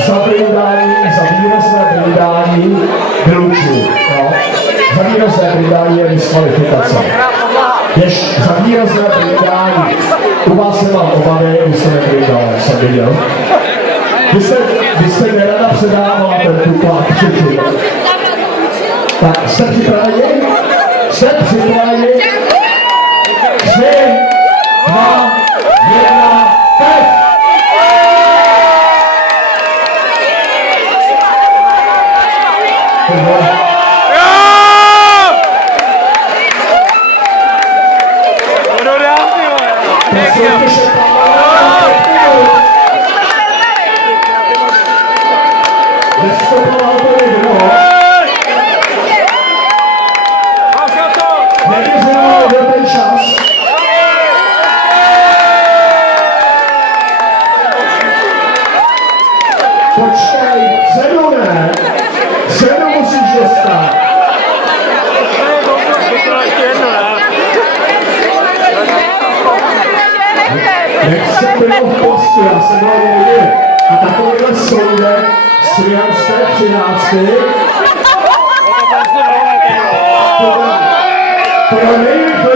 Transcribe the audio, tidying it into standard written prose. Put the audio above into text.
za výrazné brindání vylučuju. No. Za výrazné brindání je diskvalifikace. Za výrazné brindání. U vás nemám obavy, vy jste nebrindal, jak jsem viděl. Vy jste nerada předávala ten tuplák všichni. Tak, jste připraveni? Jste připraveni? 3, 2, 1, teď! Počkej, cenu ne, cenu musíš dostat. Jak jsem byl v postu, já jsem byl někdy a takovýhle soudek Svijanské 13. To nejrychlejší.